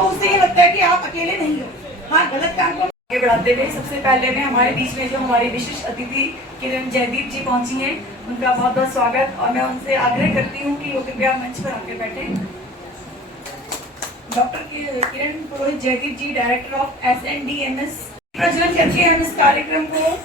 तो उससे ये लगता है कि आप अकेले नहीं हो। हाँ, गलत काम को आगे बढ़ाते हुए सबसे पहले में हमारे बीच में जो हमारी विशिष्ट अतिथि किरण जयदीप जी पहुंची हैं, उनका बहुत बहुत स्वागत। और मैं उनसे आग्रह करती हूँ कि वो कृपया मंच पर आकर बैठे। Doctor Kiran Purohit Jaydeep ji, director of SNDMS, प्रज्वलन करके हम इस कार्यक्रम को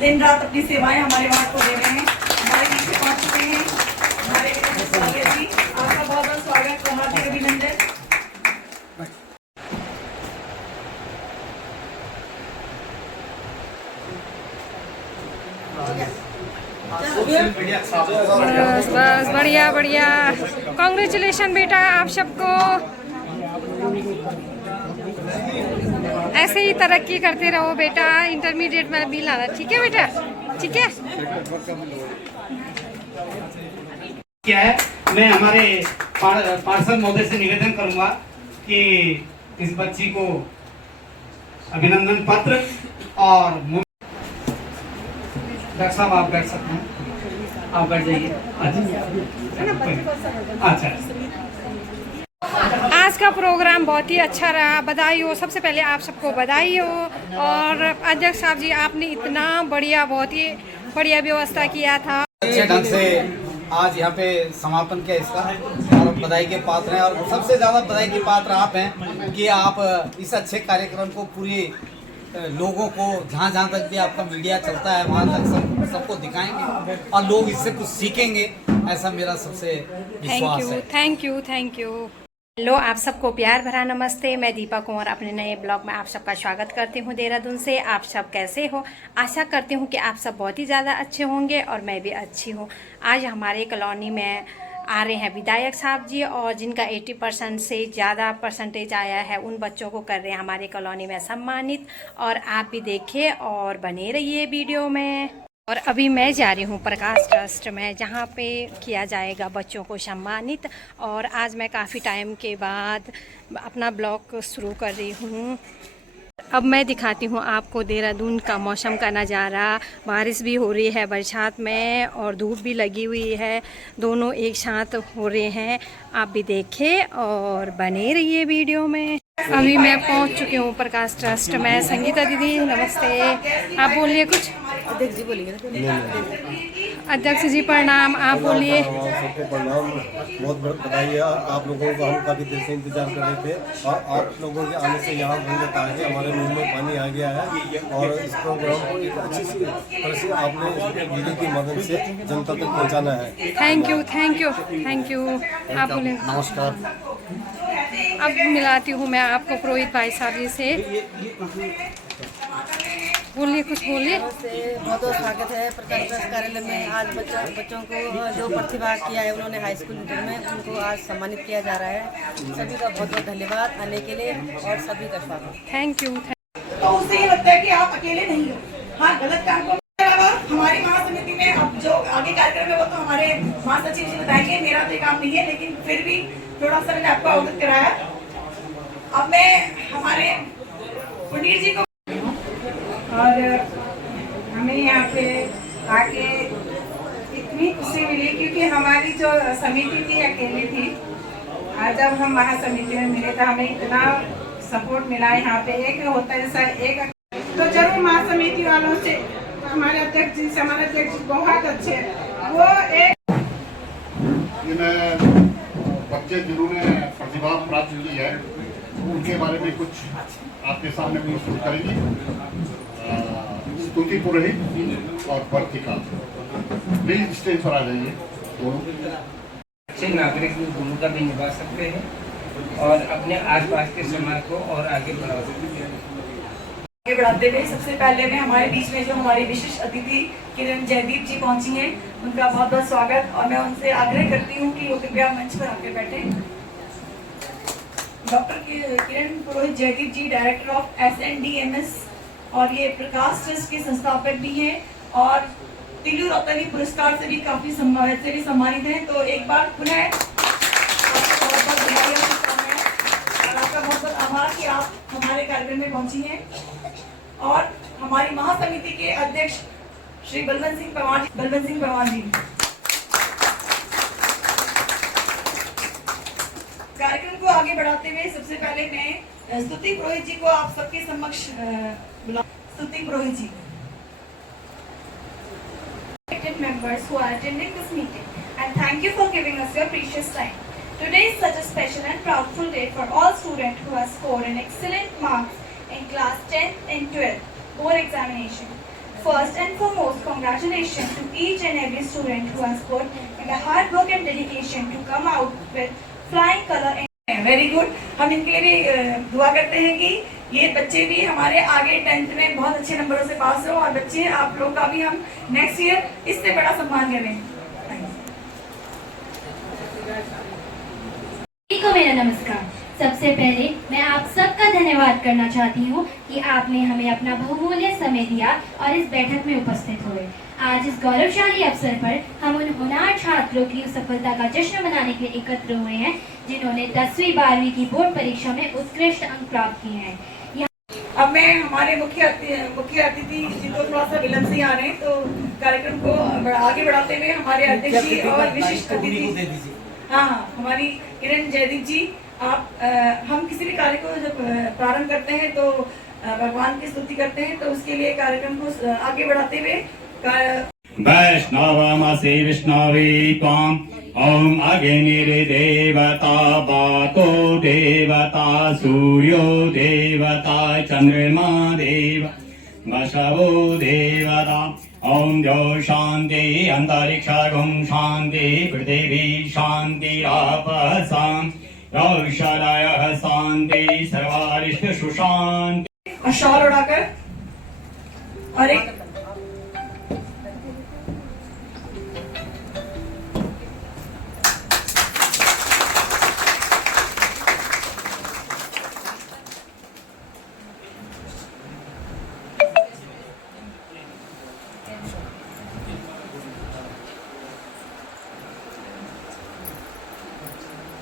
दिन रात अपनी सेवाएं हमारे वार्ड को दे रहे हैं, हमारे बीच में पहुंच चुके हैं हमारे जी। आपका बहुत बहुत स्वागत, हार्दिक अभिनंदन। बस बढ़िया बढ़िया, कॉन्ग्रेचुलेशन बेटा आप सबको। ऐसे ही तरक्की करते रहो बेटा, इंटरमीडिएट में भी लाना, ठीक है बेटा, ठीक है। क्या है, मैं हमारे पार्षद महोदय से निवेदन करूंगा कि इस बच्ची को अभिनंदन पत्र और डॉक्टर साहब आप बैठ सकते हैं, आप बैठ जाइए। अच्छा, आज का प्रोग्राम बहुत ही अच्छा रहा, बधाई हो, सबसे पहले आप सबको बधाई हो। और अध्यक्ष साहब जी, आपने इतना बढ़िया, बहुत ही बढ़िया व्यवस्था किया था, अच्छे ढंग से आज यहाँ पे समापन किया इसका, और बधाई के पात्र हैं। और सबसे ज़्यादा बधाई के पात्र आप हैं कि आप इस अच्छे कार्यक्रम को पूरे लोगों को जहाँ जहाँ तक भी आपका मीडिया चलता है वहाँ तक सबको दिखाएंगे और लोग इससे कुछ सीखेंगे, ऐसा मेरा सबसे विश्वास है। Thank you thank you. Hello, आप सबको प्यार भरा नमस्ते। मैं दीपा कुंवर अपने नए ब्लॉग में आप सबका स्वागत करती हूँ देहरादून से। आप सब कैसे हो? आशा करती हूँ कि आप सब बहुत ही ज़्यादा अच्छे होंगे और मैं भी अच्छी हूँ। आज हमारे कॉलोनी में आ रहे हैं विधायक साहब जी, और जिनका 80% से ज़्यादा परसेंटेज आया है उन बच्चों को कर रहे हैं हमारे कॉलोनी में सम्मानित। और आप भी देखिए और बने रहिए वीडियो में। और अभी मैं जा रही हूँ प्रकाश ट्रस्ट में, जहाँ पे किया जाएगा बच्चों को सम्मानित। और आज मैं काफ़ी टाइम के बाद अपना ब्लॉग शुरू कर रही हूँ। अब मैं दिखाती हूँ आपको देहरादून का मौसम का नज़ारा। बारिश भी हो रही है बरसात में और धूप भी लगी हुई है, दोनों एक साथ हो रहे हैं। आप भी देखें और बने रहिए वीडियो में। अभी मैं पहुँच चुकी हूँ प्रकाश ट्रस्ट में। संगीता दीदी नमस्ते, आप बोलिए कुछ। अध्यक्ष जी बोलिए। अध्यक्ष जी प्रणाम, आप बोलिए। सबको प्रणाम, बहुत बहुत बधाई है आप लोगों को। हम काफ़ी देर से इंतजार कर रहे थे और आप लोगों के आने से यहाँ बहुत ताज़े हमारे मुंह में पानी आ गया है। और इस प्रोग्राम को एक अच्छी सी तरह से आपने वीडियो की मदद से जनता तक पहुँचाना है। Thank you thank you thank you. आप बोलिए। नमस्कार। अब मिलाती हूँ मैं आपको पुरोहित भाई साहब जी से, बोलिए कुछ बोलिए। बहुत बहुत स्वागत है प्रकाश ट्रस्ट कार्यालय में। आज बच्चों को जो प्रतिभा किया है उन्होंने हाई स्कूल इंटर में, उनको आज सम्मानित किया जा रहा है। सभी का बहुत बहुत धन्यवाद आने के लिए और सभी का स्वागत। Thank you. तो उससे ये लगता है कि आप अकेले नहीं हो। हाँ, गलत काम को हमारी महासमिति में अब जो आगे कार्यक्रम है वो तो हमारे महासचिव जी बताएंगे, मेरा तो काम नहीं है, लेकिन फिर भी थोड़ा सा मैंने आपको अवगत कराया। अब मैं हमारे पुनीर जी को, और हमें यहाँ पे आके इतनी खुशी मिली क्योंकि हमारी जो समिति थी अकेली थी। और जब हम महासमिति में मिले था हमें इतना सपोर्ट मिला। यहाँ पे एक होता है सर, एक तो जरूर महासमिति वालों से हमारे अध्यक्ष जी से, हमारे अध्यक्ष जी बहुत अच्छे हैं। वो एक बच्चे जिन्होंने प्रतिभा प्राप्त की है उनके बारे में कुछ आपके सामने भी शुरू करेंगे। स्तुति पुरोहित और वर्तिका, प्लीज स्टेज पर आ जाइए। दोनों अच्छे नागरिक की भूमिका भी निभा सकते हैं और अपने आसपास के समाज को और आगे बढ़ा सकते हैं। आगे बढ़ाते हुए सबसे पहले में हमारे बीच में जो हमारी विशिष्ट अतिथि किरण जयदीप जी पहुंची हैं, उनका बहुत बहुत स्वागत। और मैं उनसे आग्रह करती हूँ कि वो कृपया मंच पर आकर बैठे। Doctor Kiran Purohit Jaydeep ji, director of SNDMS, और ये प्रकाश ट्रस्ट के संस्थापक भी हैं और तिलू रौतनी पुरस्कार से भी काफी सम्मानित हैं। तो एक बार पुनः बहुत बहुत बधाई और शुभकामनाएं। धन्यवाद कि आप हमारे कार्यक्रम में पहुंची हैं। और हमारी महासमिति के अध्यक्ष श्री बलवंत सिंह पवार जी। कार्यक्रम को आगे बढ़ाते हुए सबसे पहले मैं स्तुति पुरोहित जी को आप सबके समक्ष बुला। स्तुति पुरोहित जी। Members who are attending this meeting, and thank you for giving us your precious time. Today is such a special and proudful day for all students who have scored an excellent marks in class 10th and 12th board examination. First and foremost, congratulations to each and every student who has put in the hard work and dedication to come out with flying color. Very good. हम इनके लिए भी दुआ करते हैं कि ये बच्चे भी हमारे आगे 10th में बहुत अच्छे नंबरों से पास हो और बच्चे आप लोग का भी हम नेक्स्ट ईयर इससे बड़ा सम्मान करें। को मेरा नमस्कार। सबसे पहले मैं आप सबका धन्यवाद करना चाहती हूँ कि आपने हमें अपना बहुमूल्य समय दिया और इस बैठक में उपस्थित हुए। आज इस गौरवशाली अवसर पर हम उन होनहार छात्रों की सफलता का जश्न मनाने के लिए एकत्र हुए हैं जिन्होंने 10वीं 12वीं की बोर्ड परीक्षा में उत्कृष्ट अंक प्राप्त किए हैं। अब मैं हमारे मुख्य अतिथि जिनको थोड़ा सा विलंब से आ रहे हैं, तो कार्यक्रम को आगे बढ़ाते हुए हमारे अध्यक्ष जी और विशिष्ट अतिथि हमारी किरण जयदीप जी, आप हम किसी भी कार्य को जब प्रारंभ करते हैं तो भगवान की स्तुति करते हैं, तो उसके लिए कार्यक्रम को आगे बढ़ाते हुए वैष्णवमसि विष्णवे त्वाम् ॐ अग्निर् देवता वातो देवता सूर्यो देवता चन्द्रमा देव वसवो देवता ॐ द्यौ शान्ति अन्तरिक्षगुं शान्ति पृथिवी शान्तिरापः शान्ति औषधयः शान्ति सर्वारिष्ट सुशान्ति। शॉल उड़ाकर और एक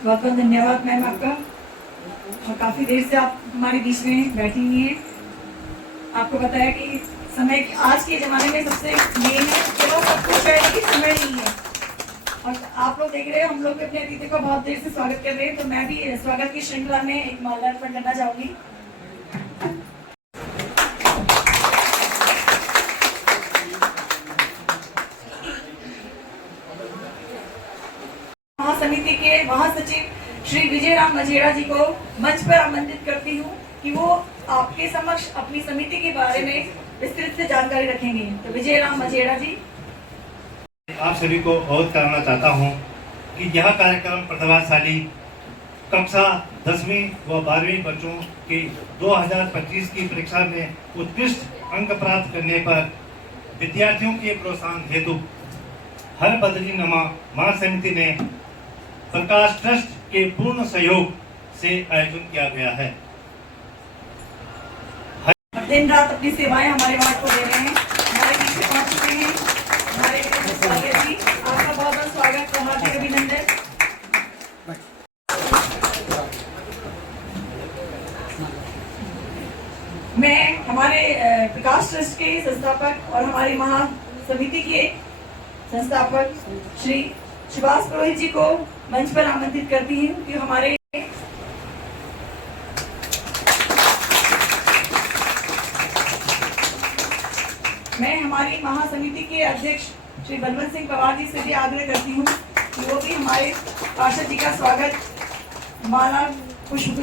बहुत बहुत धन्यवाद मैम आपका। और काफी देर से आप हमारे बीच में बैठी हुई हैं। आपको पता है कि समय आज के जमाने में सबसे मेन है, चलो सब कुछ है लेकिन समय नहीं है। और आप लोग देख रहे हो हम लोग अपने अतिथि को बहुत देर से स्वागत कर रहे हैं, तो मैं भी स्वागत की श्रृंखला में एक माल्यार्पण करना चाहूंगी। महासमिति के महासचिव श्री विजय राम मझेड़ा जी को मंच पर आमंत्रित करती हूँ कि वो आपके समक्ष अपनी समिति के बारे में विस्तृत से जानकारी रखेंगे। तो विजय राम मझेड़ा जी। आप सभी को अवगत कराना चाहता हूँ कि यह कार्यक्रम प्रतिभाशाली कक्षा 10वीं व 12वीं बच्चों की 2025 की परीक्षा में उत्कृष्ट अंक प्राप्त करने पर विद्यार्थियों के प्रोत्साहन हेतु हर बदरीनुमा महासमिति ने प्रकाश ट्रस्ट के पूर्ण सहयोग से आयोजन किया गया है। दिन रात अपनी सेवाएं हमारे वार्ड को दे रहे हैं, हमारे बीच में पहुंच चुके हैं हमारे जी, आपका बहुत बहुत स्वागत, हार्दिक अभिनंदन। मैं हमारे प्रकाश ट्रस्ट के संस्थापक और हमारी महासमिति के संस्थापक श्री सुभाष पुरोहित जी को मंच पर आमंत्रित करती हूँ कि हमारे मैं हमारी महासमिति के अध्यक्ष श्री बलवंत सिंह पवार जी से भी आग्रह करती हूँ कि वो भी हमारे पार्षद जी का स्वागत माला पुष्प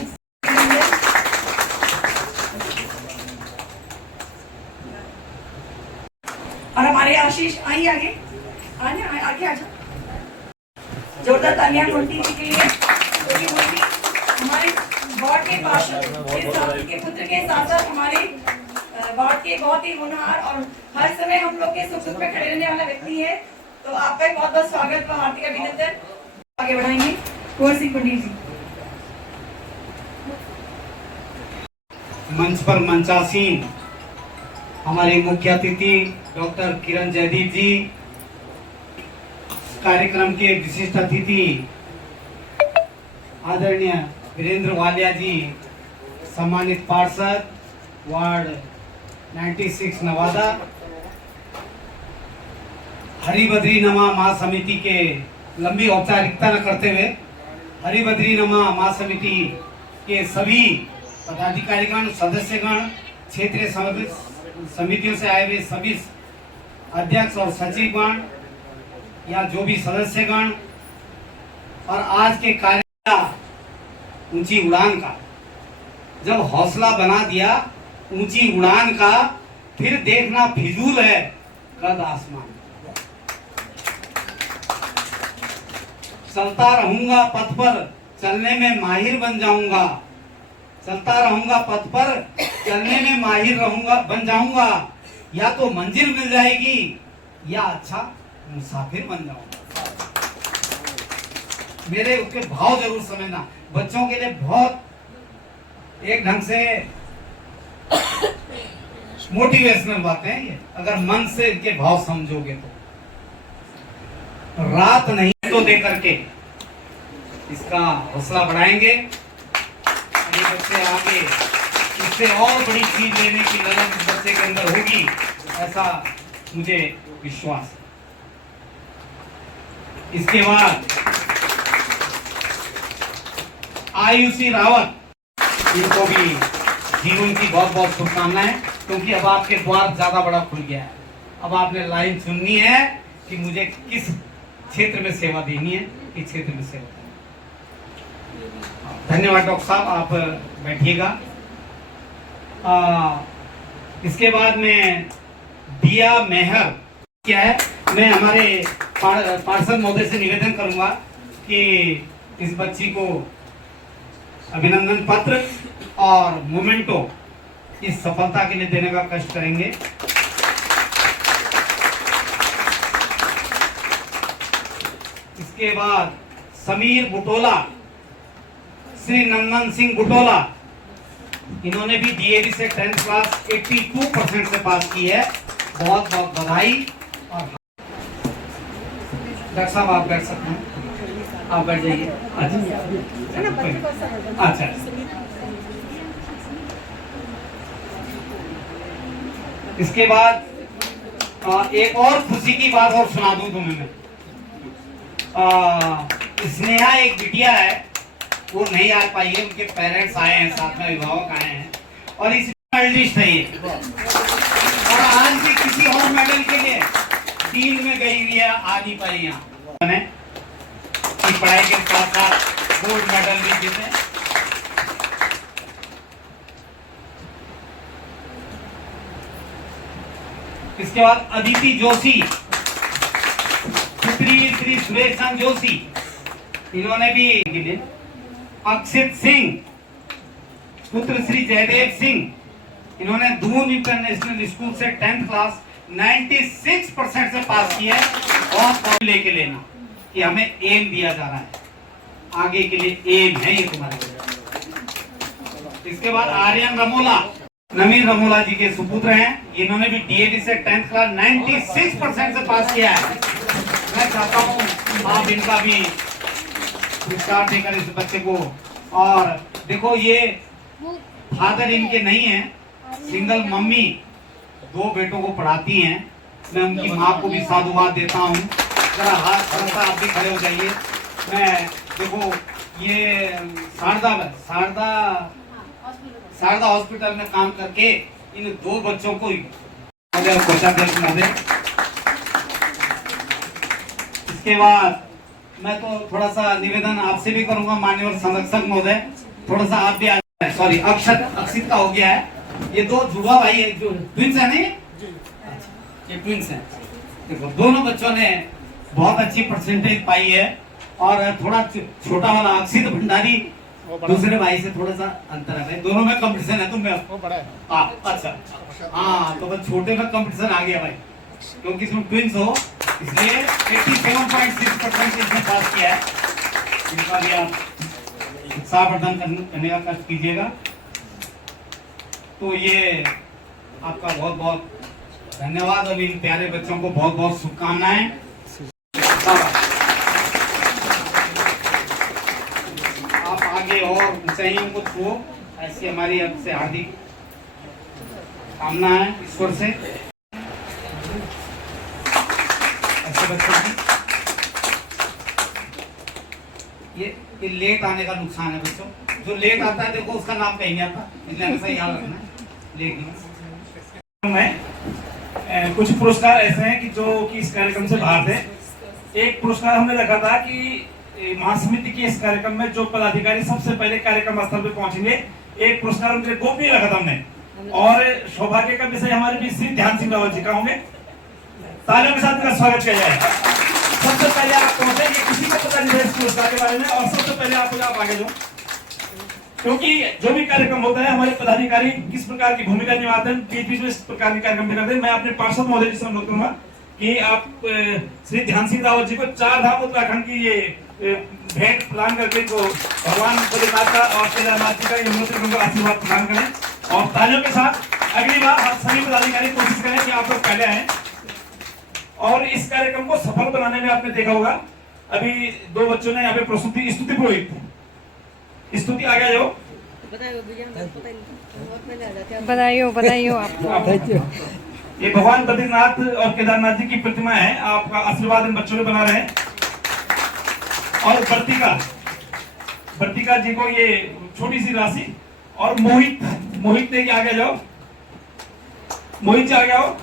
और हमारे आशीष आइए आगे आगे आ जाओ। जोरदार तालियां ढूंढती के लिए हमारे वार्ड के पार्षद के पुत्र के साथ साथ हमारे वार्ड के बहुत ही होनहार और हर समय हम लोग के सुख दुख में खड़े रहने वाला व्यक्ति है, तो आपका भी बहुत बहुत स्वागत व हार्दिक अभिनंदन। आगे बढ़ाएंगे कुंवर सिंह पंडित जी। मंच पर मंचासीन हमारे मुख्य अतिथि डॉक्टर किरण जयदीप जी, कार्यक्रम के विशिष्ट अतिथि आदरणीय वीरेंद्र वालिया जी, सम्मानित पार्षद वार्ड 96 नवादा, हरिबद्री नमा महासमिति के लंबी औपचारिकता न करते हुए हरिबद्री नमा महासमिति के सभी पदाधिकारीगण, सदस्यगण, क्षेत्रीय समितियों से आए हुए सभी अध्यक्ष और सचिवगण या जो भी सदस्यगण, और आज के कार्य ऊंची उड़ान का जब हौसला बना दिया, ऊंची उड़ान का, फिर देखना फिजूल है कद आसमान। चलता रहूंगा पथ पर, चलने में माहिर बन जाऊंगा। चलता रहूंगा पथ पर, चलने में माहिर रहूंगा, बन जाऊंगा। या तो मंजिल मिल जाएगी या अच्छा मुसाफिर बन जाऊंगा। मेरे उसके भाव जरूर समझना। बच्चों के लिए बहुत एक ढंग से मोटिवेशनल बातें हैं ये, अगर मन से इनके भाव समझोगे तो। रात नहीं तो दे करके इसका हौसला बढ़ाएंगे। ये बच्चे आगे इससे और बड़ी चीज लेने की लगन इस बच्चे के अंदर होगी, ऐसा मुझे विश्वास है। इसके बाद आयुषी रावत, इनको भी जीवन की बहुत बहुत शुभकामनाएं, क्योंकि अब आपके द्वार ज्यादा बड़ा खुल गया है। अब आपने लाइन चुननी है कि मुझे किस क्षेत्र में सेवा देनी है, किस क्षेत्र में सेवा देनी है। धन्यवाद डॉक्टर साहब, आप बैठिएगा। इसके बाद में दिया मेहर क्या है, मैं हमारे पार्षद महोदय से निवेदन करूंगा कि इस बच्ची को अभिनंदन पत्र और मोमेंटो इस सफलता के लिए देने का कष्ट करेंगे। इसके बाद समीर बुटोला, श्री नंदन सिंह बुटोला, इन्होंने भी डीएवी से 10th क्लास 82% से पास की है। बहुत बहुत बधाई। और डॉक्टर साहब आप बैठ सकते हैं, आप बैठ जाइए। अच्छा, इसके बाद एक और खुशी की बात और सुना दूं तुम्हें मैं। स्नेहा एक बिटिया है, वो नहीं आ पाई है, उनके पेरेंट्स आए हैं, साथ में अभिभावक आए हैं, और इस मेडलिस्ट है ये, और आज भी किसी और मेडल के लिए टीम में गई हुई है, आ नहीं पाई यहाँ। पढ़ाई के साथ साथ गोल्ड मेडल भी जीते। इसके बाद अदिति जोशी, पुत्री श्री सुरेश चंद जोशी, इन्होंने भी। अक्षित सिंह, पुत्र श्री जयदेव सिंह, इन्होंने दून इंटरनेशनल स्कूल से 10th क्लास 96% से पास किया है। और लेके लेना कि हमें एम दिया जा रहा है, आगे के लिए एम है ये तुम्हारे लिए। इसके बाद आर्यन रमोला, नवीन रमोला जी के सुपुत्र हैं, इन्होंने भी डीएवी से 10th क्लास 96% से पास किया है। मैं चाहता हूँ आप इनका भी पुरस्कार देकर इस बच्चे को। और देखो ये फादर इनके नहीं है, सिंगल मम्मी 2 बेटों को पढ़ाती हैं। मैं उनकी माँ को भी साधुवाद देता हूँ। जरा हाथ थोड़ा सा आप भी खड़े हो जाइए। मैं देखो ये शारदा हॉस्पिटल में काम करके इन 2 बच्चों को इसके बाद मैं तो थोड़ा सा निवेदन आपसे भी करूंगा, माननीय संरक्षक महोदय, थोड़ा सा आप भी आ जाए। सॉरी, अक्षित का हो गया है। ये 2 जुड़वा भाई है, जो ट्विंस है नहीं, ये ट्विंस है। देखो दोनों बच्चों ने बहुत अच्छी परसेंटेज पाई है। और थोड़ा छोटा वाला अक्षित भंडारी दूसरे भाई से थोड़ा सा अंतर है, दोनों में कंपटीशन है। तुम अच्छा, हाँ, तो बस छोटे में कंपटीशन आ गया भाई, क्योंकि तुम ट्विंस हो, इसलिए 87.6% इसने पास किया है। इनका भी आप उत्साह प्रदान करने का कष्ट कीजिएगा। तो ये आपका बहुत बहुत धन्यवाद और इन प्यारे बच्चों को बहुत बहुत शुभकामनाएं। आप आगे और ऊंचाइयों को छुओ, ऐसी हमारी अब से हार्दिक कामना है ईश्वर से। ऐसे बच्चों की ये लेट आने का नुकसान है बच्चों, जो लेट आता है देखो उसका नाम कहीं नहीं आता, इसलिए हमेशा याद रखना है लेट नहीं। में कुछ पुरस्कार ऐसे हैं कि जो कि इस कार्यक्रम से बाहर थे। एक पुरस्कार हमने रखा था कि महासमिति के इस कार्यक्रम में जो पदाधिकारी सबसे पहले कार्यक्रम स्थल पे पहुंचेंगे, एक पुरस्कार उनके गोपनीय रखा था हमने। और सौभाग्य का विषय हमारे बीच श्री ध्यान सिंह रावत जी का होंगे। तालियों के साथ इनका स्वागत किया जाए। सबसे पहले आप पहुंचेंगे, किसी को पता नहीं है इस पुरस्कार के बारे में, और सबसे पहले आप आगे जो, क्योंकि जो भी कार्यक्रम होता है हमारे पदाधिकारी किस प्रकार की भूमिका निभाते हैं, बीच में इस प्रकार के कार्यक्रम करते हैं। मैं अपने पार्षद महोदय जी से अनुरोध करूंगा कि आप श्री ध्यान सिंह रावत जी को 4 धाम उत्तराखंड की ये भेंट प्रदान करके इनको भगवान भोलेनाथ का और केदारनाथ जी का उनको आशीर्वाद प्रदान करें। और तालियों के साथ अगली बार हम सभी पदाधिकारी कोशिश करें कि आप लोग पहले आए। और इस कार्यक्रम को सफल बनाने में आपने देखा होगा, अभी 2 बच्चों ने यहाँ पे प्रस्तुति स्तुति पुरोहित स्तुति आ गया जो बताइयो आप। ये भगवान बद्रीनाथ और केदारनाथ जी की प्रतिमा है, आपका आशीर्वाद इन बच्चों ने बना रहे। और वर्तिका जी को ये छोटी सी राशि। और मोहित ने आ गया जाओ, मोहित जी आ गया हो।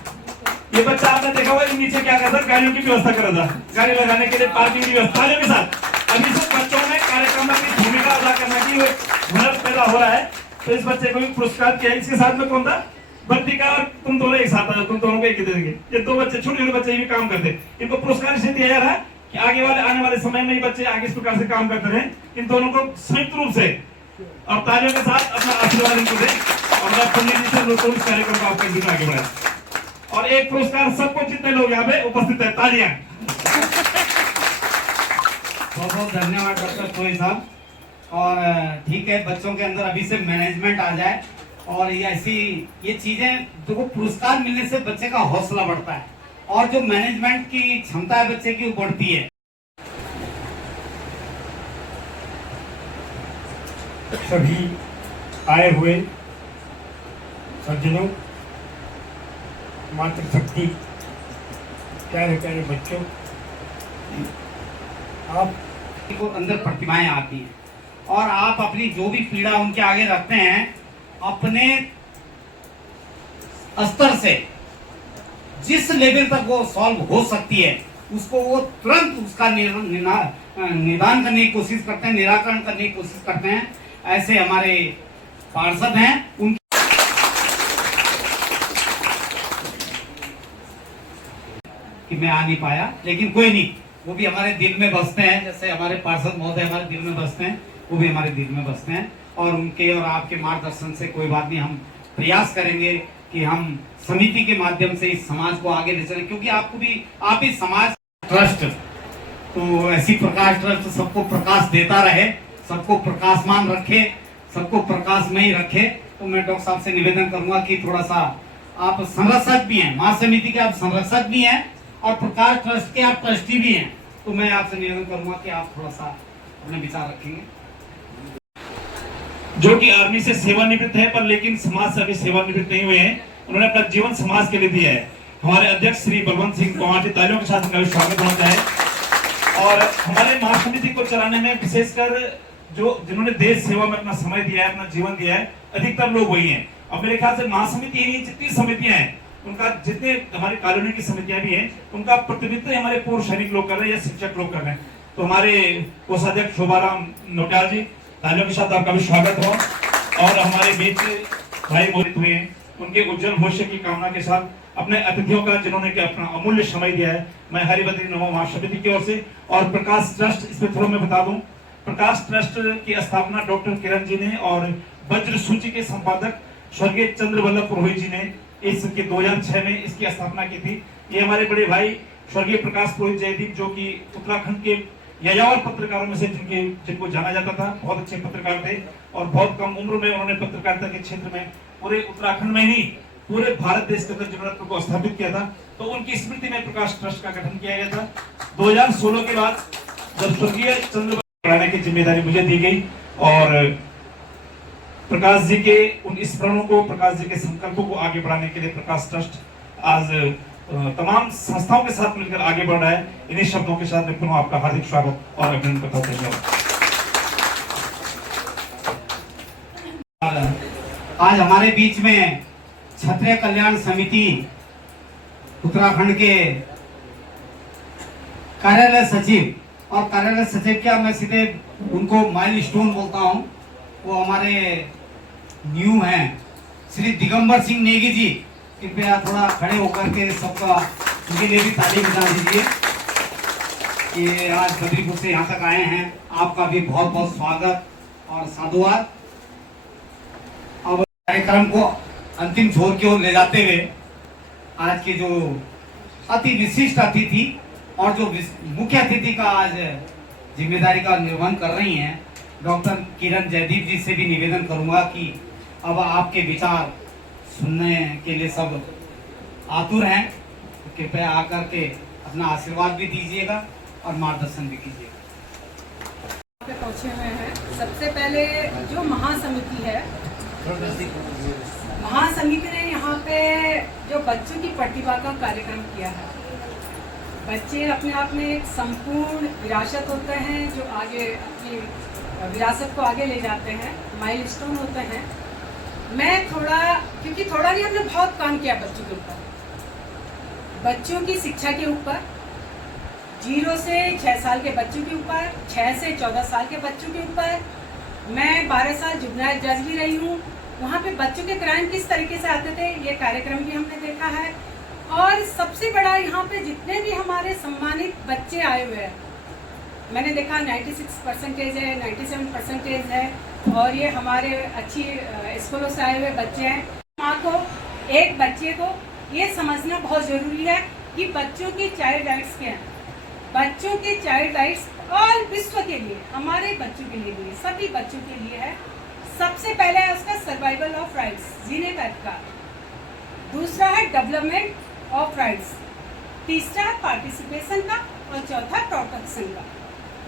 ये बच्चा आपने देखा होगा नीचे क्या करता, गाड़ियों की व्यवस्था कर रहा था, गाड़ी लगाने के लिए पार्किंग की व्यवस्था के साथ। अभी सब बच्चों में कार्यक्रम में अपनी भूमिका अदा करने की हुनर पैदा हो रहा है, तो इस बच्चे को भी पुरस्कार किया। इसके साथ में कौन था, वर्तिका और तुम दोनों एक साथ आए, तुम दोनों को एक ही दे देंगे। ये 2 बच्चे छोटे छोटे बच्चे भी काम करते, इनको पुरस्कार इसलिए दिया जा रहा है कि आने वाले समय में ये बच्चे आगे इस प्रकार से काम करते रहे। इन दोनों को संयुक्त रूप से और तालियों के साथ अपना आशीर्वाद इनको दें। और मैं पंडित जी से अनुरोध इस कार्यक्रम को आपके जीवन आगे बढ़ाए। और एक पुरस्कार सबको जितने लोग यहाँ पे उपस्थित है, तालियां। बहुत बहुत धन्यवाद डॉक्टर सोई साहब। और ठीक है, बच्चों के अंदर अभी से मैनेजमेंट आ जाए और ये ऐसी ये चीजें देखो, पुरस्कार मिलने से बच्चे का हौसला बढ़ता है और जो मैनेजमेंट की क्षमता है बच्चे की वो बढ़ती है। सभी आए हुए सज्जनों, मातृशक्ति, प्यारे प्यारे बच्चों, आप को अंदर प्रतिमाएं आती हैं और आप अपनी जो भी पीड़ा उनके आगे रखते हैं, अपने स्तर से जिस लेवल तक वो सॉल्व हो सकती है उसको वो तुरंत उसका निदान करने की कोशिश करते हैं, निराकरण करने की कोशिश करते हैं। ऐसे हमारे पार्षद हैं, उनकी कि मैं आ नहीं पाया, लेकिन कोई नहीं, वो भी हमारे दिल में बसते हैं। जैसे हमारे पार्षद महोदय हमारे दिल में बसते हैं, वो भी हमारे दिल में बसते हैं। और उनके और आपके मार्गदर्शन से कोई बात नहीं, हम प्रयास करेंगे कि हम समिति के माध्यम से इस समाज को आगे ले चलें, क्योंकि आपको भी आप इस समाज ट्रस्ट, तो ऐसी प्रकाश ट्रस्ट सबको प्रकाश देता रहे, सबको प्रकाशमान रखे, सबको प्रकाश में ही रखे। तो मैं डॉक्टर साहब से निवेदन करूंगा कि थोड़ा सा आप संरक्षक भी हैं, महासमिति के आप संरक्षक भी हैं और प्रकाश ट्रस्ट के आप ट्रस्टी भी हैं, तो मैं आपसे निवेदन करूंगा कि आप थोड़ा सा अपने विचार रखेंगे। जो कि आर्मी से सेवानिवृत्त है पर लेकिन समाज से अभी सेवानिवृत्त नहीं हुए हैं, उन्होंने अपना जीवन समाज के लिए दिया है। हमारे अध्यक्ष श्री बलवंत सिंह पंवार जी, तालियों के साथ इनका स्वागत होना चाहिए। और हमारे महासमिति को चलाने में विशेषकर जिन्होंने देश सेवा में अपना समय दिया है, अपना जीवन दिया है, अधिकतर लोग वही हैं। और मेरे ख्याल से महासमिति ही नहीं, जितनी समितियां हैं उनका, जितने हमारी कॉलोनी की समितियां भी हैं, उनका प्रतिनिधित्व हमारे पूर्व सैनिक लोग कर रहे हैं या शिक्षक लोग कर रहे हैं। तो हमारे कोषाध्यक्ष शोभाराम नोटियाल जी, तालियों के साथ आपका भी स्वागत हो। और हमारे बीच भाई मोहित हुए हैं, उनके उज्जवल भविष्य की कामना के साथ अपने अतिथियों का, जिन्होंने कि अपना अमूल्य समय दिया है, मैं हरिभद्री नमो महासमिति की ओर से और प्रकाश ट्रस्ट, इसमें थोड़ा मैं बता दूं, प्रकाश ट्रस्ट की स्थापना डॉक्टर किरण जी ने और वज्र सूची के संपादक स्वर्गीय चंद्रवल्लभ पुरोहित जी ने इसके 2006 में इसकी स्थापना की थी। ये हमारे बड़े भाई स्वर्गीय प्रकाश पुरोहित जयदीप, जो कि उत्तराखंड के यायावर पत्रकारों में से जिनको जाना जाता था, बहुत अच्छे पत्रकार थे और बहुत कम उम्र में उन्होंने पत्रकारिता के क्षेत्र में पूरे उत्तराखंड में ही पूरे भारत देश के अंदर जरूरत को स्थापित किया था। तो उनकी स्मृति में प्रकाश ट्रस्ट का गठन किया गया था। 2016 के बाद जब स्वर्गीय चंद्रवल्लभ पढ़ाने की जिम्मेदारी मुझे दी गई और प्रकाश जी के उन स्मरणों को, प्रकाश जी के संकल्पों को आगे बढ़ाने के लिए प्रकाश ट्रस्ट आज तमाम संस्थाओं के साथ मिलकर आगे बढ़ रहा है। इन्हीं शब्दों के साथ मैं पुनः आपका हार्दिक स्वागत और अभिनंदन करता हूं। धन्यवाद। आज हमारे बीच में क्षत्रिय कल्याण समिति उत्तराखंड के कार्यालय सचिव, और कार्यालय सचिव क्या मैं सीधे उनको माइलस्टोन बोलता हूं, वो हमारे न्यू हैं श्री दिगंबर सिंह नेगी जी। कृपया थोड़ा खड़े होकर के सबका उनके लिए भी ताली बजा दीजिए कि आज बद्रीपुर से यहाँ तक आए हैं। आपका भी बहुत बहुत स्वागत और साधुवाद। अब कार्यक्रम को अंतिम छोर की ओर ले जाते हुए आज के जो अति विशिष्ट अतिथि और जो मुख्य अतिथि का आज जिम्मेदारी का निर्वहन कर रही हैं डॉक्टर किरण जयदीप जी से भी निवेदन करूंगा कि अब आपके विचार सुनने के लिए सब आतुर हैं। कृपया आकर के अपना आशीर्वाद भी दीजिएगा और मार्गदर्शन भी कीजिएगा। पे पहुंचे हुए हैं। सबसे पहले जो महासमिति है, महासमिति ने यहाँ पे जो बच्चों की प्रतिभा का कार्यक्रम किया है। बच्चे अपने आप में एक संपूर्ण विरासत होते हैं जो आगे अपनी विरासत को आगे ले जाते हैं, माइलस्टोन होते हैं। मैं क्योंकि थोड़ा नहीं, हमने बहुत काम किया बच्चों के ऊपर, बच्चों की शिक्षा के ऊपर, 0 से 6 साल के बच्चों के ऊपर, 6 से 14 साल के बच्चों के ऊपर। मैं 12 साल जुवेनाइल जज भी रही हूँ। वहाँ पे बच्चों के क्राइम किस तरीके से आते थे ये कार्यक्रम भी हमने देखा है। और सबसे बड़ा यहाँ पे जितने भी हमारे सम्मानित बच्चे आए हुए हैं, मैंने देखा 96% है, 97% है, और ये हमारे अच्छी स्कूलों से आए हुए बच्चे हैं। माँ को, एक बच्चे को ये समझना बहुत ज़रूरी है कि बच्चों की चाइल्ड राइट्स क्या हैं। बच्चों की चाइल्ड राइट्स ऑल विश्व के लिए, हमारे बच्चों के लिए नहीं, सभी बच्चों के लिए है। सबसे पहले है उसका सर्वाइवल ऑफ राइट्स, जीने का अधिकार। दूसरा है डेवलपमेंट ऑफ राइट्स। तीसरा है पार्टिसिपेशन का, और चौथा प्रोटेक्शन का।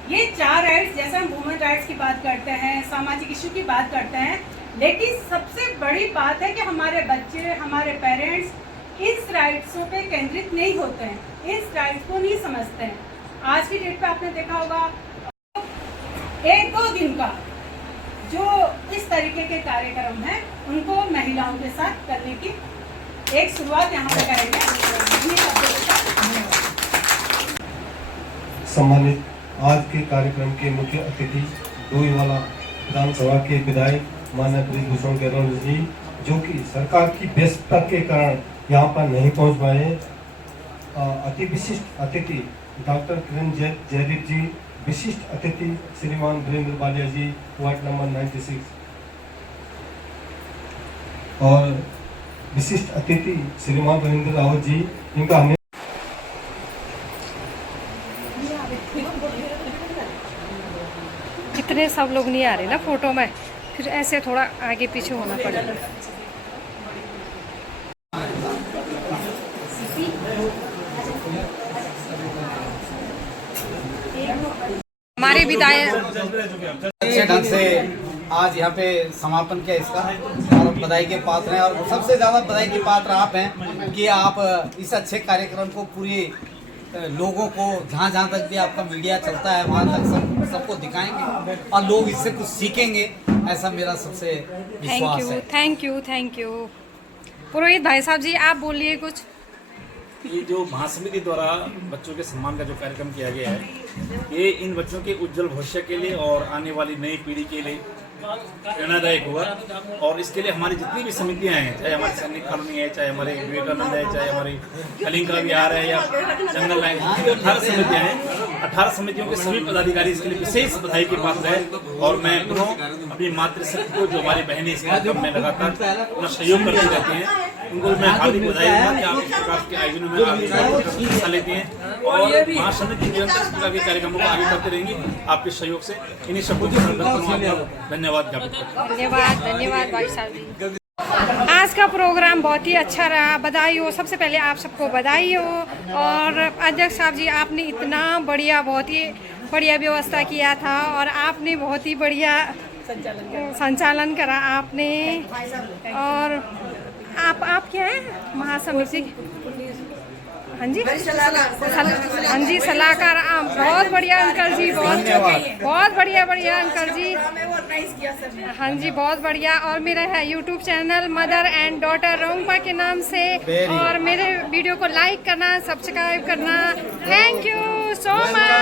ये 4 राइट्स, जैसे हम वुमेन राइट्स की बात करते हैं, सामाजिक इशू की बात करते हैं, लेकिन सबसे बड़ी बात है कि हमारे बच्चे, हमारे पेरेंट्स इस राइट्सों पे केंद्रित नहीं होते हैं, इस राइट्स को नहीं समझते हैं। आज की डेट पे आपने देखा होगा 1-2 दिन का जो इस तरीके के कार्यक्रम हैं उनको महिलाओं के साथ करने की एक शुरुआत यहाँ पे करेंगे। सम्मानित आज के कार्यक्रम के मुख्य अतिथि डोईवाला विधानसभा के विधायक माननीय ब्रिजभूषण गहलोत जी, जो कि सरकार की व्यस्तता के कारण यहाँ पर नहीं पहुँच पाए। अति विशिष्ट अतिथि डॉक्टर किरण जयदीप जी, विशिष्ट अतिथि श्रीमान वीरेंद्र बालिया जी, वार्ड नंबर 96, और विशिष्ट अतिथि श्रीमान वीरेंद्र रावत जी, इनका हमें इतने सब लोग नहीं आ रहे ना फोटो में, फिर ऐसे थोड़ा आगे पीछे होना पड़ेगा। हमारे विधायक अच्छे ढंग से आज यहाँ पे समापन किया इसका, और बधाई के पात्र हैं। और सबसे ज़्यादा बधाई के पात्र आप हैं कि आप इस अच्छे कार्यक्रम को पूरे लोगों को, जहाँ तक भी आपका मीडिया चलता है वहाँ तक सबको दिखाएंगे और लोग इससे कुछ सीखेंगे, ऐसा मेरा सबसे विश्वास है। Thank you. पुरोहित भाई साहब जी, आप बोलिए कुछ। ये जो महासमिति द्वारा बच्चों के सम्मान का जो कार्यक्रम किया गया है, ये इन बच्चों के उज्जवल भविष्य के लिए और आने वाली नई पीढ़ी के लिए प्रेरणादायक हुआ। और इसके लिए हमारी जितनी भी समितियां हैं, चाहे हमारी सैनिक कॉलोनी है, चाहे हमारे विवेकानंद है, चाहे हमारी कलिंगा विहार है या जंगल लाइन, 18 समितियां हैं। 18 समितियों के सभी पदाधिकारी इसके लिए विशेष बधाई के पात्र है। और मैं अपनी मातृशक्ति को, जो हमारी बहनें इस कार्यक्रम में लगातार अपना सहयोग करती रहती हैं, उनको मैं हार्दिक बधाई दूंगा कि आप इस प्रकार के आयोजनों में आप हिस्सा लेती हैं और महासमिति निरंतर इस प्रकार के कार्यक्रमों को आगे करते रहेंगी आपके सहयोग से। इन्हीं शब्दों के साथ धन्यवाद ज्ञापित करता हूं। धन्यवाद भाई साहब जी। आज का प्रोग्राम बहुत ही अच्छा रहा, बधाई हो। सबसे पहले आप सबको बधाई हो। और अध्यक्ष साहब जी, आपने इतना बढ़िया, बहुत ही बढ़िया व्यवस्था किया था और आपने बहुत ही बढ़िया संचालन करा आपने। और आप क्या है महासमिति? हाँ जी, हाँ जी, सलाहकार। बहुत बढ़िया अंकल जी, बहुत बढ़िया अंकल जी। हाँ जी, बहुत बढ़िया। और मेरा है YouTube channel mother and daughter Rongpa के नाम से, और मेरे वीडियो को लाइक करना, सब्सक्राइब करना। Thank you so much.